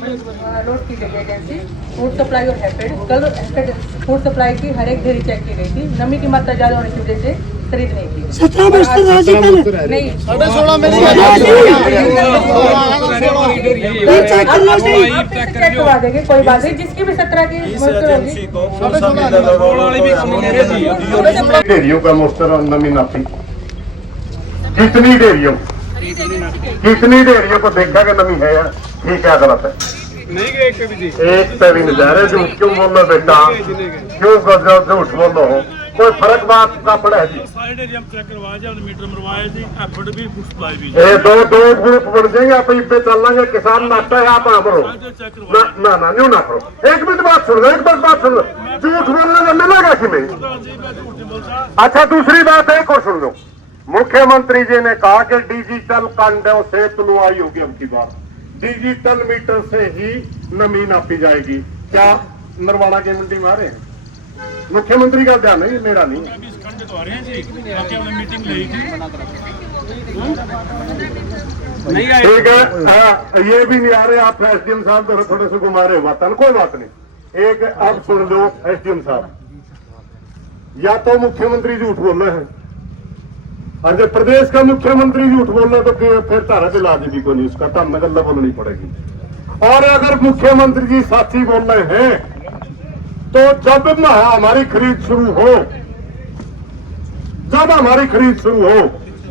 Note की गई agency food supply और हैपेड कल फूड सप्लाई की हर एक ढेरी चेक की गई थी। नमी की मात्रा ज्यादा होने की वजह से खरीद नहीं की। 17 नहीं 16 में चेक करवा देंगे, कोई बात नहीं। जिसकी भी 17 की ढेरियों का मुफ्तर नमी नापी कितनी ढेरियों को देखा कि नमी है या ठीक है गलत है? नहीं गए एक पे भी नहीं जा रहे। झूठ क्यों बोल रहे बेटा, क्यों झूठ बोल रहे हो? कोई फर्क बात का पड़ा है जी? ये दो ग्रुप बन जाएंगे, आप इस पे चल लेंगे। किसान नाटक है, आप आमरो ना न्यू ना करो। एक मिनट बात सुन लो, एक बात सुन लो। झूठ बोलने में मिलेगा कि नहीं? अच्छा दूसरी बात एक और सुन लो। मुख्यमंत्री जी ने कहा कि डिजिटल कांडों से तुलवाई होगी। अब की बार डिजिटल मीटर से ही नमी नापी जाएगी। क्या नरवाड़ा की मंडी में आ रहे हैं? मुख्यमंत्री का ध्यान है, मेरा नहीं। ठीक है, हाँ ये भी नहीं आ रहे। आप एसडीएम साहब थोड़े से घुमा रहे हो, कोई बात नहीं। एक अब सुन लो एसडीएम साहब, या तो मुख्यमंत्री झूठ बोल रहे हैं, और जब प्रदेश का मुख्यमंत्री झूठ बोल रहा तो फिर तारा से लाजमी को नहीं, उसका तो हमें गल्ला बोलनी पड़ेगी। और अगर मुख्यमंत्री जी साथी बोल रहे हैं तो जब हमारी खरीद शुरू हो,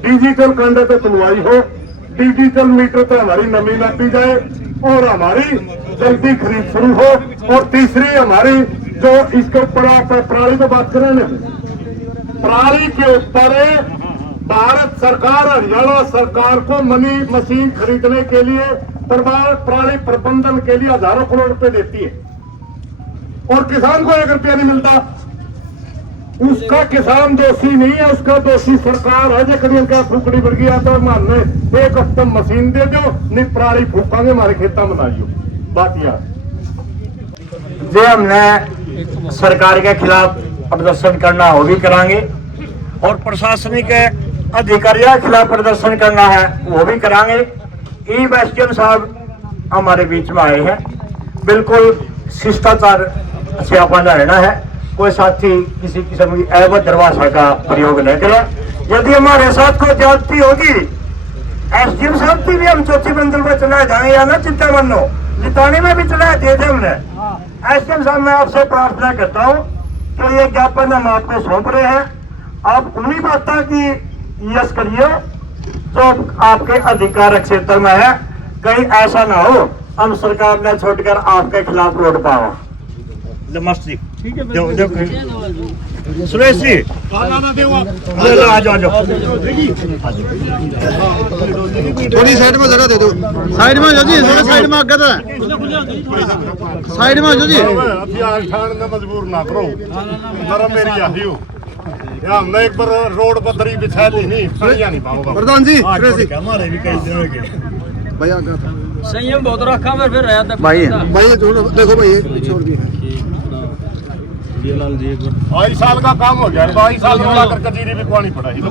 डिजिटल कांडे पे सुनवाई हो, डिजिटल मीटर पे हमारी नमी नापी जाए और हमारी जल्दी खरीद शुरू हो। और तीसरी हमारी जो इसके ऊपर पराली को बात करें, पराली के ऊपर भारत सरकार हरियाणा सरकार को मशीन खरीदने के लिए पराली प्रबंधन के लिए हजारों करोड़ रुपए देती है और किसान को 1 रुपया नहीं मिलता। उसका किसान दोषी नहीं है, उसका दोषी सरकार है। जो कभी उनका फूकड़ी बढ़ गया तो मानने 1 हफ्ता मशीन दे दो, नहीं पराली फूकांगे हमारे खेता में लाइयो। बात यार जो हमने सरकार के खिलाफ प्रदर्शन करना वो भी करांगे और प्रशासनिक अधिकारियों के खिलाफ प्रदर्शन करना है वो भी करांगे। ई एसडीएम साहब हमारे बीच में आए हैं, बिल्कुल शिष्टाचार से अपन रहना है। कोई साथी किसी किस्म की अभद्र भाषा का प्रयोग न करे। यदि हमारे साथ कोई ज्यादती होगी, एसडीएम साहब की भी हम चौथी मंजिल पर चलाए जाएंगे या ना चिंता मनो, जिताने में भी चलाए दे थे हमने। एसडीएम साहब मैं आपसे प्रार्थना करता हूँ कि ये ज्ञापन हम आपको सौंप रहे हैं, आप उन्हीं बातों की यश करिए जो आपके अधिकार क्षेत्र में है। कहीं ऐसा ना हो हम सरकार ने छोड़कर आपके खिलाफ रोड पावा। नमस्ते सुरेश जी, आ जाओ थोड़ी साइड में जगह दे दो। साइड में जो जी, थोड़ा साइड में आगे तो साइड में जो जी मजबूर ना करो, मेरी आही हो। हमने एक बार रोड पर दरी बिछा दी नहीं पाऊंगा। प्रधान जी हमारे भी कई दिन हो गए भैया, संयम बहुत रखा मैं फिर रहा था भाई देखो भाई छोड़ दिए। 22 साल का काम हो गया, 22 साल में लाकर कचीरी भी खुआनी पड़ा ही।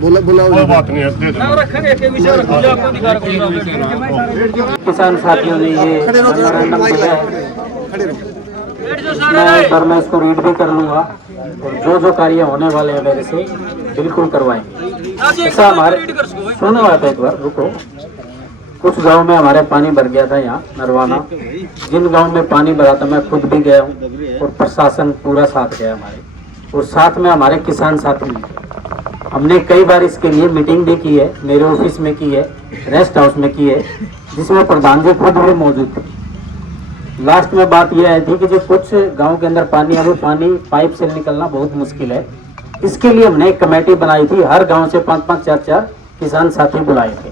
बोला बात नहीं है। किसान साथियों ने ये मैं एक बार मैं इसको रीड भी कर लूंगा और जो कार्य होने वाले हैं मेरे से बिल्कुल करवाएंगे। ऐसा हमारे सुनो आप एक बार रुको। कुछ गांव में हमारे पानी भर गया था यहाँ नरवाना। जिन गांव में पानी भरा था मैं खुद भी गया हूँ और प्रशासन पूरा साथ गया हमारे, और साथ में हमारे किसान साथी हैं। हमने कई बार इसके लिए मीटिंग भी की है, मेरे ऑफिस में की है, रेस्ट हाउस में की है, जिसमें प्रधान जी खुद भी मौजूद थे। लास्ट में बात यह आई थी कि जो कुछ गांव के अंदर पानी है वो पानी पाइप से निकलना बहुत मुश्किल है। इसके लिए हमने एक कमेटी बनाई थी, हर गांव से 5-5, 4-4 किसान साथी बुलाए थे।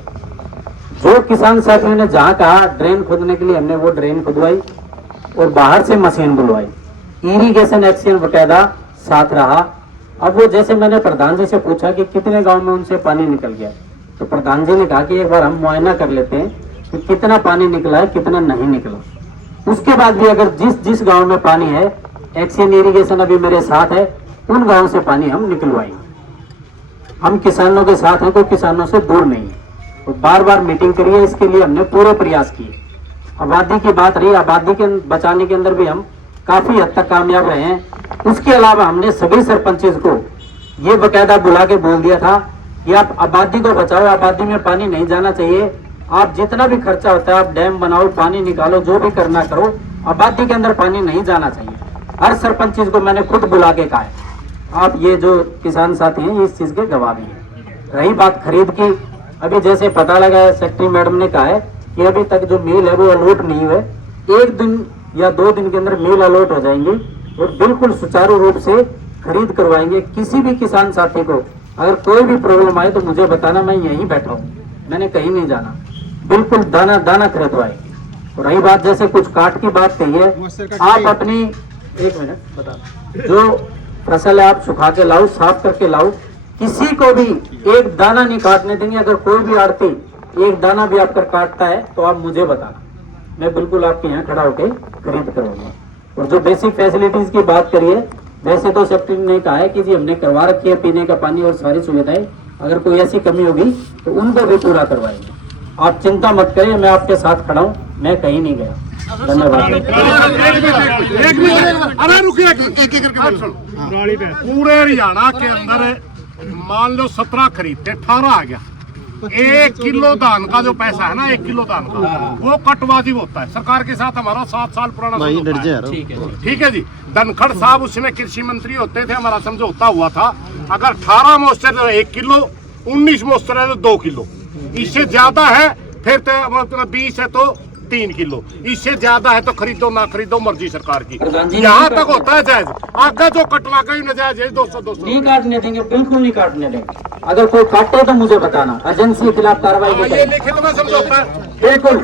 जो किसान साथियों ने जहाँ कहा ड्रेन खोदने के लिए, हमने वो ड्रेन खुदवाई और बाहर से मशीन बुलवाई। इरिगेशन एक्शन बकायदा साथ रहा। अब वो जैसे मैंने प्रधान जी से पूछा कि कितने गांव में उनसे पानी निकल गया, तो प्रधान जी ने कहा कि एक बार हम मुआयना कर लेते हैं कि कितना पानी निकला है, कितना नहीं निकला। उसके बाद भी अगर जिस गांव में पानी है, एक्शन इरिगेशन अभी मेरे साथ है, उन गांव से पानी हम निकलवाएंगे। हम किसानों के साथ हैं, कोई किसानों से दूर नहीं है। तो बार बार मीटिंग करिए, इसके लिए हमने पूरे प्रयास किए। आबादी की बात रही, आबादी के बचाने के अंदर भी हम काफी हद तक कामयाब रहे हैं। उसके अलावा हमने सभी सरपंचेस को ये बकायदा बुला के बोल दिया था कि आप आबादी को बचाओ, आबादी में पानी नहीं जाना चाहिए, आप जितना भी खर्चा होता है आप डैम बनाओ, पानी निकालो, जो भी करना करो, आबादी के अंदर पानी नहीं जाना चाहिए। हर सरपंच को मैंने खुद बुला के कहा है। आप ये जो किसान साथी हैं इस चीज के गवाह भी हैं। रही बात खरीद की, अभी जैसे पता लगा है, सेक्रेटरी मैडम ने कहा है कि अभी तक जो मिल है वो अलॉट नहीं हुए, 1 दिन या 2 दिन के अंदर मिल अलॉट हो जाएंगे और बिल्कुल सुचारू रूप से खरीद करवाएंगे। किसी भी किसान साथी को अगर कोई भी प्रॉब्लम आए तो मुझे बताना, मैं यहीं बैठा हूँ, मैंने कहीं नहीं जाना, बिल्कुल दाना दाना खरीदवाए। रही बात जैसे कुछ काट की बात कही है, आप अपनी 1 मिनट बता, जो फसल है आप सुखा के लाओ, साफ करके लाओ, किसी को भी एक दाना नहीं काटने देंगे। अगर कोई भी आड़ती एक दाना भी आपका काटता है तो आप मुझे बताना, मैं बिल्कुल आपके यहाँ खड़ा होकर खरीद करूंगा। और जो बेसिक फैसिलिटीज की बात करिए, वैसे तो सेक्रेटरी ने कहा है कि जी हमने करवा रखी है पीने का पानी और सारी सुविधाएं, अगर कोई ऐसी कमी होगी तो उनको भी पूरा करवाएंगे। आप चिंता मत करिए, मैं आपके साथ खड़ा हूँ, मैं कहीं नहीं गया। धन्यवाद। पूरे हरियाणा के अंदर मान लो 17 खरीदते, 18 आ गया। 1 किलो धान का जो पैसा है ना, 1 किलो धान का वो कटवादी होता है। सरकार के साथ हमारा 7 साल पुराना समझौता है। ठीक है जी। धनखड़ साहब उसमें कृषि मंत्री होते थे, हमारा समझौता हुआ था, अगर 18 मॉइस्चर है 1 किलो, 19 मॉइस्चर है तो 2 किलो, इससे ज्यादा है फिर तो 20 है तो 3 किलो, इससे ज्यादा है तो खरीदो ना खरीदो मर्जी सरकार की। यहाँ तक होता है जायज, आगे जो कटवा का ही नजायज है 200 नहीं काटने देंगे, बिल्कुल नहीं काटने देंगे। अगर कोई काटे तो मुझे बताना, एजेंसी के खिलाफ कार्रवाई ये लिखित में समझौता है, बिल्कुल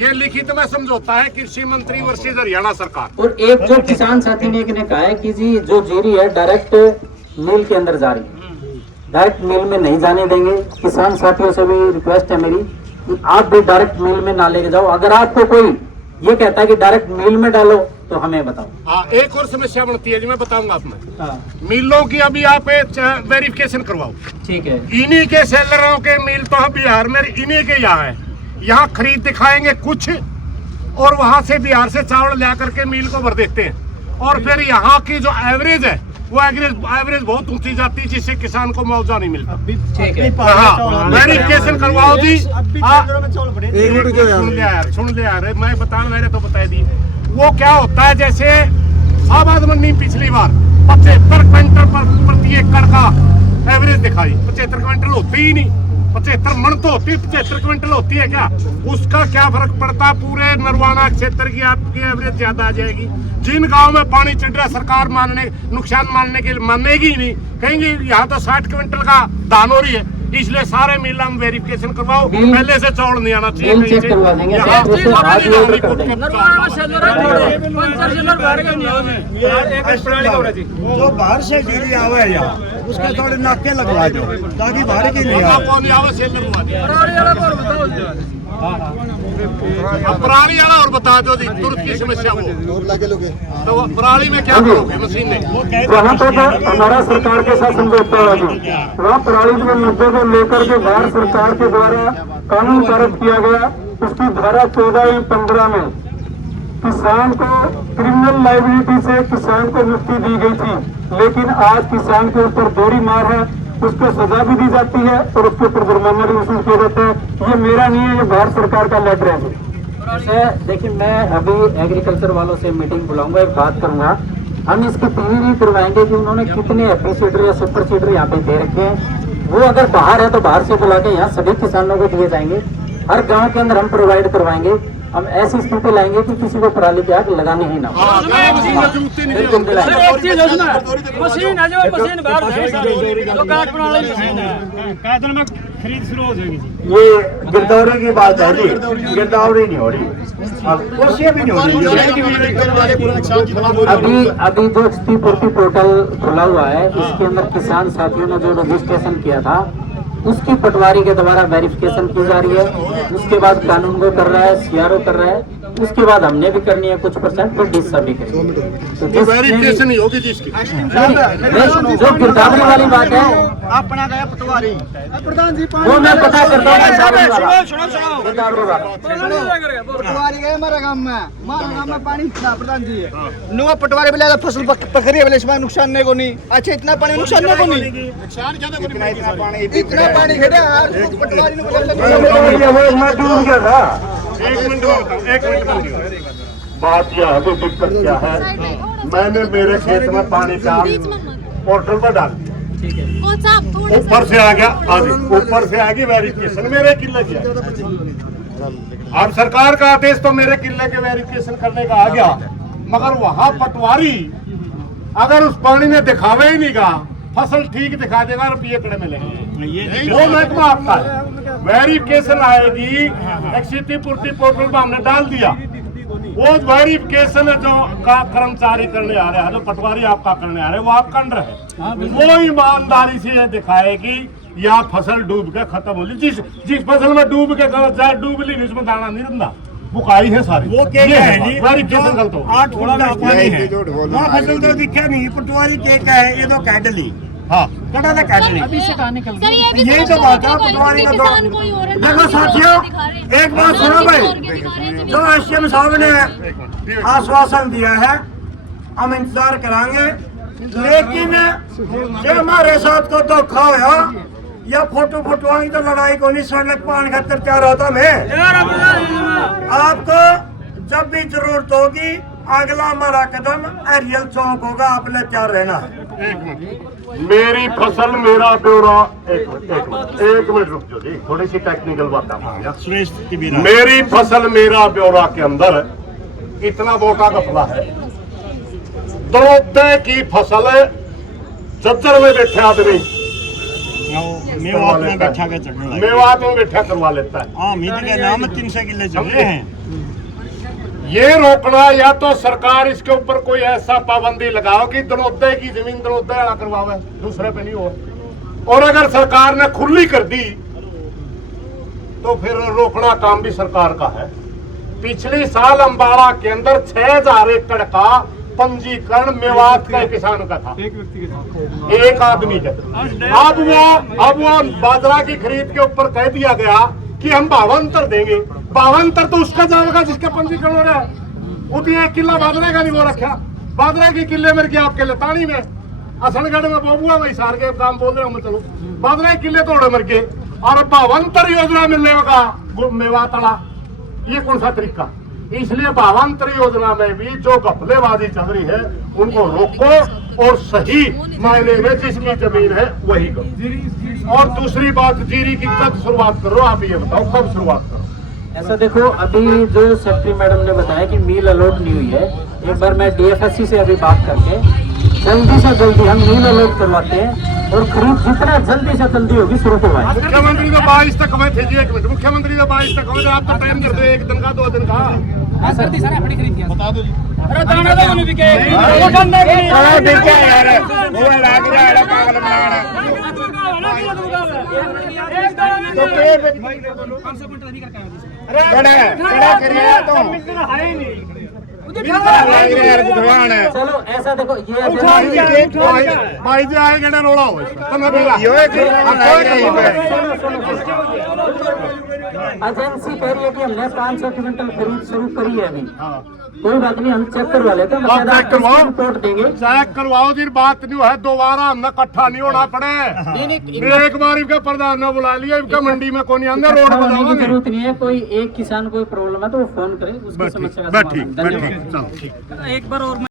ये लिखित में समझौता है कृषि मंत्री वर्सेज हरियाणा सरकार। और एक जो किसान साथी ने कहा है कि जी जो जीरी है डायरेक्ट मिल के अंदर जा रही है, डायरेक्ट मिल में नहीं जाने देंगे। किसान साथियों से भी रिक्वेस्ट है मेरी, आप भी डायरेक्ट मिल में ना लेके जाओ। अगर आपको कोई ये कहता है कि डायरेक्ट मिल में डालो तो हमें बताओ। एक और समस्या बनती है जी, मैं बताऊंगा आपने। मिलों की अभी आप वेरिफिकेशन करवाओ, ठीक है। इन्हीं के सेलरों के मिल तो बिहार में इन्हीं के यहाँ है, यहाँ खरीद दिखाएंगे कुछ और वहां से बिहार से चावल ला करके मिल को भर देते हैं, और फिर यहाँ की जो एवरेज है वो एवरेज बहुत ऊंची जाती है, जिससे किसान को मुआवजा नहीं मिलता। ठीक है, वेरिफिकेशन करवाओ जी। सुन ले यार, मैं बता, मैंने तो बता दी। वो क्या होता है, जैसे शाहबाद मंडी पिछली बार 75 क्विंटल प्रति एकड़ का एवरेज दिखाई, 75 क्विंटल होती ही नहीं, 75 मन तो होती है, 75 क्विंटल होती है क्या? उसका क्या फर्क पड़ता है? पूरे नरवाना क्षेत्र की आपकी एवरेज ज्यादा आ जाएगी। जिन गांव में पानी चढ़ रहा, सरकार नुकसान मानने के लिए मानेगी ही नहीं, कहेंगे यहाँ तो 60 क्विंटल का धान हो रही है, इसलिए सारे मिल में वेरिफिकेशन करवाओ, पहले से चावल नहीं आना चाहिए। जो बाहर से जीरी आवे यहाँ उसके थोड़े नाके लगवा दो ताकि बाहर की नहीं पराली वाला और बता दो जी, तुरंत की समस्या हो तो पराली में क्या करोगे मशीन में? जहाँ तक हमारा सरकार के साथ समझौता है वहाँ पराली के मुद्दे को लेकर के भारत सरकार के द्वारा कानून पारित किया गया। उसकी धारा 14(15) में किसान को क्रिमिनल लाइबिलिटी से किसान को मुक्ति दी गई थी, लेकिन आज किसान के ऊपर दोहरी मार है, उसको सजा भी दी जाती है और उसके ऊपर जुर्माना भी वसूल किया जाता है। ये मेरा नहीं है, ये भारत सरकार का लेटर है। देखिए, मैं अभी एग्रीकल्चर वालों से मीटिंग बुलाऊंगा, एक बात करूंगा। हम इसकी टीवी नहीं करवाएंगे कि उन्होंने कितने एपी सीडर या सुपर सीडर यहाँ पे दे रखे हैं। वो अगर बाहर है तो बाहर से बुला के यहाँ सभी किसानों को दिए जाएंगे। हर गांव के अंदर हम प्रोवाइड करवाएंगे। हम ऐसी स्थिति लाएंगे कि किसी को पराली की आग लगानी ही ना हो। ये गिरदौरी की बात है जी, गिरदौरी नहीं हो रही, कोशिश भी नहीं हो रही। अभी जो क्षतिपूर्ति पोर्टल खुला हुआ है, इसके अंदर किसान साथियों ने जो रजिस्ट्रेशन किया था उसकी पटवारी के द्वारा वेरिफिकेशन की जा रही है। उसके बाद कानून को कर रहा है, सीआरओ कर रहा है। उसके बाद हमने भी करनी है कुछ %, फिर डीसा भी करेंगे। तो जिस वेरिफिकेशन नहीं होगी जिसकी जो गिरदावरी वाली बात है अपना गया पटवारी वो मैं पता करता हूँ। गिरदावरी वाला पटवारी गए हमारा गांव में पानी था प्रधान जी नुआ पटवारी बोले फसल पकड़ी बोले इसमें नुकसान नहीं को नहीं। अच्छा इतना पानी नुकसान नहीं को नहीं, इतना पानी खेड़ा यार पटवारी ने बोला मैं डूब गया था। एक मिनट बात यह है, तो दिक्कत क्या है, मैंने मेरे खेत में पानी का पोर्टल पर डाल दिया, ऊपर से आ गया आगे, ऊपर से आ गई वेरिफिकेशन मेरे किले की। अब सरकार का आदेश तो मेरे किले के वेरिफिकेशन करने का आ गया, मगर वहां पटवारी अगर उस पानी ने दिखावे ही नहीं का फसल ठीक दिखा देगा, रुपये कड़े मिलेंगे। वो महकमा आपका है, वेरिफिकेशन आएगी, क्षतिपूर्ति पोर्टल पर हमने डाल दिया, वो वेरिफिकेशन जो का कर्मचारी करने आ रहा है, जो पटवारी आपका करने आ रहे हैं, वो आपका अंडर है, वो ईमानदारी से ये दिखाएगी या फसल डूब के खत्म हो ली। जिस फसल में डूब के जाए डूब ली, उसमें दाना नहीं रहता, बुकाई है सारी। वो क्या है जी, वेरिफिकेशन गलत हो 8 फुट का पानी है, वो फसल तो दिखे नहीं, पटवारी क्या है, ये तो कैडली, हाँ कड़ा था कैडली, यही तो बात है पटवारी का। तो देखो साथियों, एक बात सुनो भाई, जो एसडीएम साहब ने आश्वासन दिया है हम इंतजार कराएंगे, लेकिन जो हमारे साथ को धोखा होया या फोटो फुटवाई तो लड़ाई को नहीं, सड़क पान खातर क्या रहता मैं आपको जब भी जरूरत होगी अगला हमारा कदम एरियल चौक होगा, आप ले तैयार रहना। मेरी फसल मेरा ब्यौरा, एक मिनट रुक जाओ जी, थोड़ी सी टेक्निकल बात। मेरी फसल मेरा ब्यौरा के अंदर इतना मोटा कपड़ा है, दरोदे की फसल जज्जर में बैठे आदमी मेवात में बैठा करवा लेता है, के नाम 300 किले चले हैं। ये रोकना या तो सरकार इसके ऊपर कोई ऐसा पाबंदी लगाओ कि दरोदे की जमीन दरोदे वाला करवावे, दूसरे पे नहीं हो। और अगर सरकार ने खुली कर दी तो फिर रोकना काम भी सरकार का है। पिछले साल अंबाला के अंदर 6000 एकड़ का पंजीकरण मेवात का किसान का था, एक आदमी का। अब वो बाजरा की खरीद के ऊपर कह दिया गया कि हम 52 देंगे, 52 तो उसका जाएगा जिसका पंजीकरण हो रहा है। उतनी 1 किला बाजरे का नहीं वो रखा, बाजरे की किले मेरे की आपके लतानी में, असलगढ़ में बबुआ में हिसार के काम बोल रहे हो, चलो बाजरे किले तोड़े मर गए, और 52 योजना मिलने का मेवात वाला, ये कौन सा तरीका। इसलिए 52 योजना में भी जो घपलेबाजी चल रही है उनको रोको और सही मायने में जिसकी जमीन है वही करो। और दूसरी बात, जीरी की कब शुरुआत करो, आप ये बताओ कब शुरुआत करो। ऐसा देखो, अभी जो सेक्रेटरी मैडम ने बताया कि मील अलॉट नहीं हुई है, एक बार मैं डीएफएससी से अभी बात करके जल्दी से जल्दी हम मील अलॉट करवाते हैं और खरीद जितना जल्दी से जल्दी होगी शुरू करवाएं। मुख्यमंत्री तो 22 तक हमें भेजिए, 1 मिनट, मुख्यमंत्री तो 22 तक हमें, आप तो टाइम कर दो, 1 दिन का 2 दिन का बता दो जी। चलो ऐसा देखो, ये भाई जी आएगा ना रोड़ा हो एजेंसी कह रही है कि हमने 500 क्विंटल खरीद शुरू करी है अभी। कोई बात नहीं, हम चेक करवा लेते हैं, चेक करवाओ, रिपोर्ट देंगे, चेक करवाओ जी। बात नहीं है दोबारा हमने इकट्ठा नहीं होना पड़े। एक बार इनका प्रधान ने बुला लिया, इनका मंडी में कौन अंदर रोड बनाओगे, जरूरत नहीं है। कोई एक किसान कोई प्रॉब्लम है तो वो फोन करे, उसकी समस्या का समाधान। ठीक, एक बार और